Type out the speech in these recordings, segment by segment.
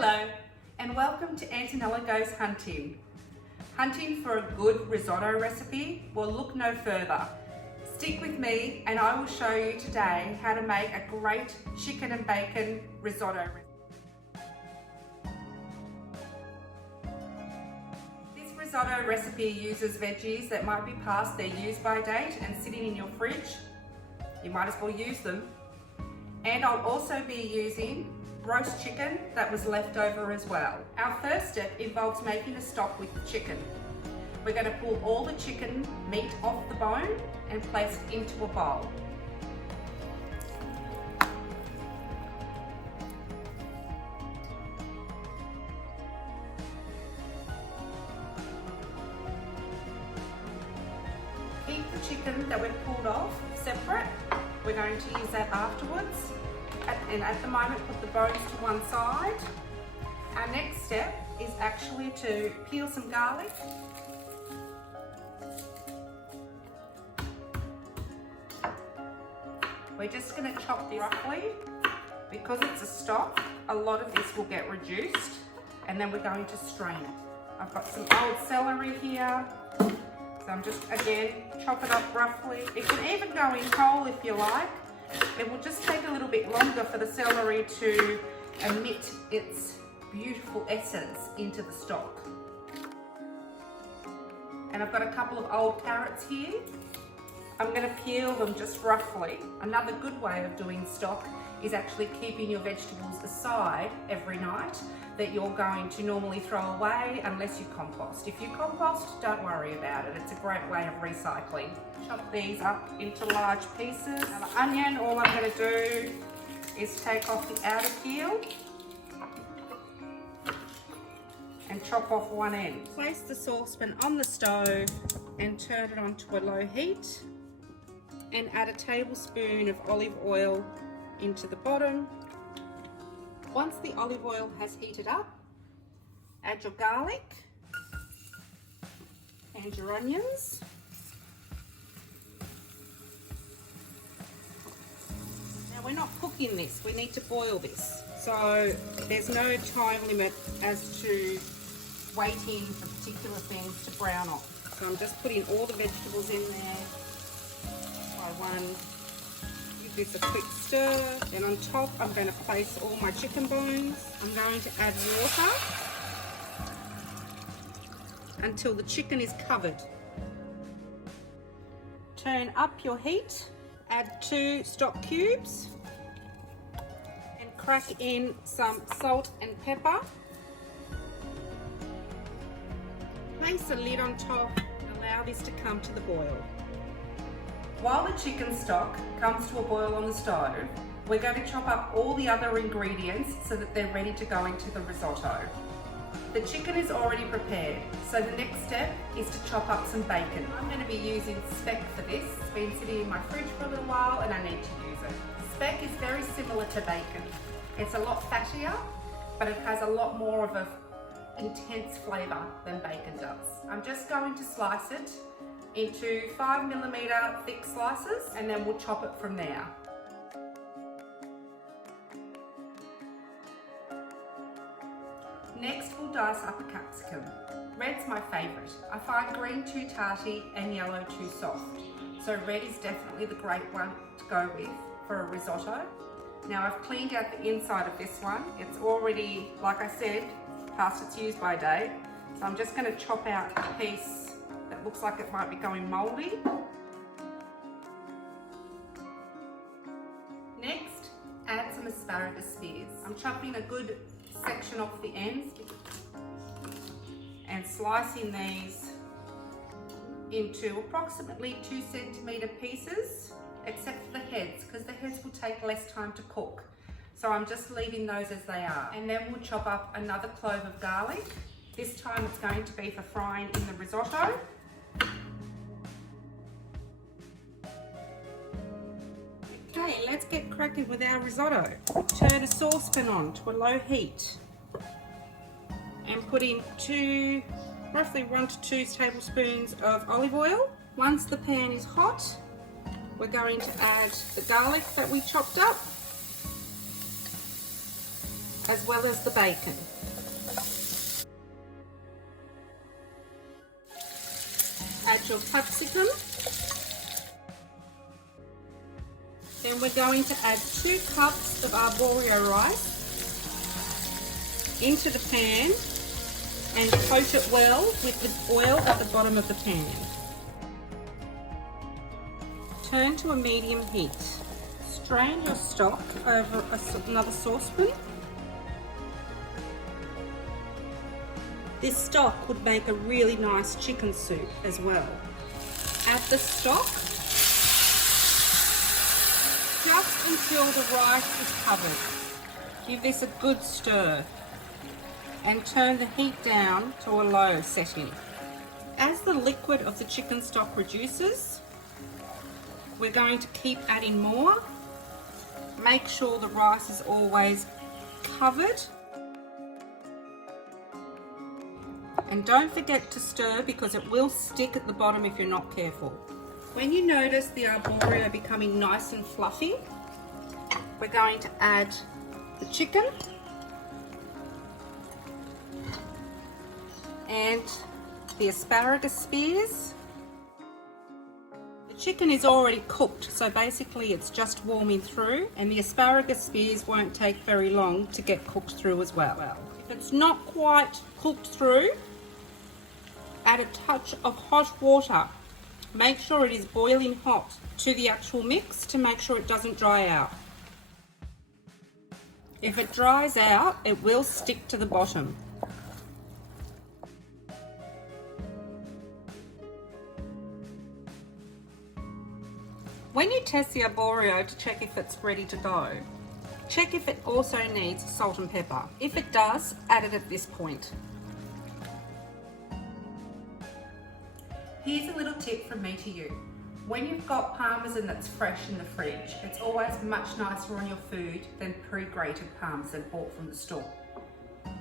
Hello and welcome to Antonella Goes Hunting. Hunting for a good risotto recipe? Well, look no further. Stick with me and I will show you today how to make a great chicken and bacon risotto. This risotto recipe uses veggies that might be past their use-by date and sitting in your fridge. You might as well use them. And I'll also be using roast chicken that was left over as well. Our first step involves making a stock with the chicken. We're going to pull all the chicken meat off the bone and place it into a bowl. Keep the chicken that we've pulled off separate. We're going to use that afterwards. And at the moment, put the bones to one side. Our next step is actually to peel some garlic. We're just going to chop this roughly. Because it's a stock, a lot of this will get reduced, and then we're going to strain it. I've got some old celery here, so I'm just, again, chop it up roughly. It can even go in whole if you like. It will just take a little bit longer for the celery to emit its beautiful essence into the stock. And I've got a couple of old carrots here. I'm going to peel them just roughly. Another good way of doing stock is actually keeping your vegetables aside every night that you're going to normally throw away unless you compost. If you compost, don't worry about it. It's a great way of recycling. Chop these up into large pieces. Now the onion, all I'm going to do is take off the outer peel and chop off one end. Place the saucepan on the stove and turn it onto a low heat and add a tablespoon of olive oil into the bottom. Once the olive oil has heated up, add your garlic and your onions. Now we're not cooking this, we need to boil this. So there's no time limit as to waiting for particular things to brown off. So I'm just putting all the vegetables in there by one. Give this a quick stir. Then on top I'm going to place all my chicken bones. I'm going to add water until the chicken is covered. Turn up your heat, add 2 stock cubes and crack in some salt and pepper. Place a lid on top and allow this to come to the boil. While the chicken stock comes to a boil on the stove, we're going to chop up all the other ingredients so that they're ready to go into the risotto. The chicken is already prepared, so the next step is to chop up some bacon. I'm going to be using Speck for this. It's been sitting in my fridge for a little while and I need to use it. Speck is very similar to bacon. It's a lot fattier, but it has a lot more of an intense flavour than bacon does. I'm just going to slice it into 5mm thick slices and then we'll chop it from there. Next we'll dice up a capsicum. Red's my favourite. I find green too tarty and yellow too soft. So red is definitely the great one to go with for a risotto. Now I've cleaned out the inside of this one. It's already, like I said, past its use by date. So I'm just going to chop out a piece that looks like it might be going mouldy. Next, add some asparagus spears. I'm chopping a good section off the ends and slicing these into approximately 2cm pieces, except for the heads, because the heads will take less time to cook. So I'm just leaving those as they are. And then we'll chop up another clove of garlic. This time it's going to be for frying in the risotto. Okay, let's get cracking with our risotto. Turn a saucepan on to a low heat and put in roughly 1 to 2 tablespoons of olive oil. Once the pan is hot, we're going to add the garlic that we chopped up as well as the bacon. Add your capsicum. Then we're going to add 2 cups of arborio rice into the pan and coat it well with the oil at the bottom of the pan. Turn to a medium heat. Strain your stock over another saucepan. This stock would make a really nice chicken soup as well. Add the stock just until the rice is covered. Give this a good stir and turn the heat down to a low setting. As the liquid of the chicken stock reduces, we're going to keep adding more. Make sure the rice is always covered. And don't forget to stir because it will stick at the bottom if you're not careful. When you notice the arborio becoming nice and fluffy, we're going to add the chicken and the asparagus spears. The chicken is already cooked, so basically it's just warming through, and the asparagus spears won't take very long to get cooked through as well. If it's not quite cooked through, add a touch of hot water. Make sure it is boiling hot to the actual mix to make sure it doesn't dry out. If it dries out, it will stick to the bottom. When you test the arborio to check if it's ready to go, check if it also needs salt and pepper. If it does, add it at this point. Here's a little tip from me to you. When you've got parmesan that's fresh in the fridge, it's always much nicer on your food than pre-grated parmesan bought from the store.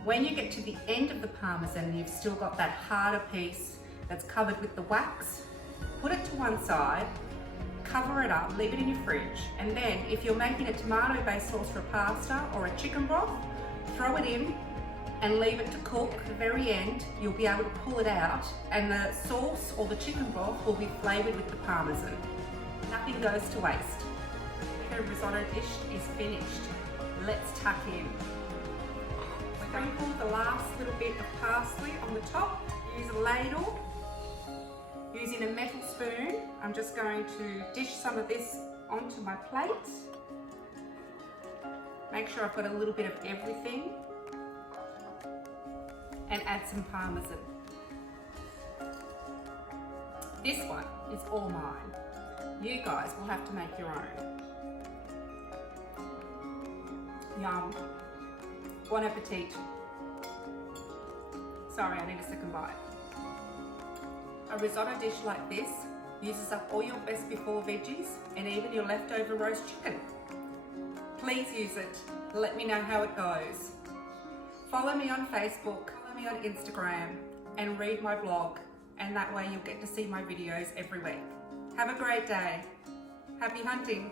When you get to the end of the parmesan and you've still got that harder piece that's covered with the wax, put it to one side, cover it up, leave it in your fridge, and then if you're making a tomato-based sauce for a pasta or a chicken broth, throw it in and leave it to cook. At the very end, you'll be able to pull it out and the sauce or the chicken broth will be flavoured with the parmesan. Nothing goes to waste. The risotto dish is finished. Let's tuck in. Sprinkle the last little bit of parsley on the top. Use a ladle. Using a metal spoon, I'm just going to dish some of this onto my plate. Make sure I've got a little bit of everything. And add some parmesan. This one is all mine. You guys will have to make your own. Yum. Bon appetit. Sorry, I need a second bite. A risotto dish like this uses up all your best before veggies and even your leftover roast chicken. Please use it. Let me know how it goes. Follow me on Facebook, follow me on Instagram, and read my blog, and that way you'll get to see my videos every week. Have a great day. Happy hunting.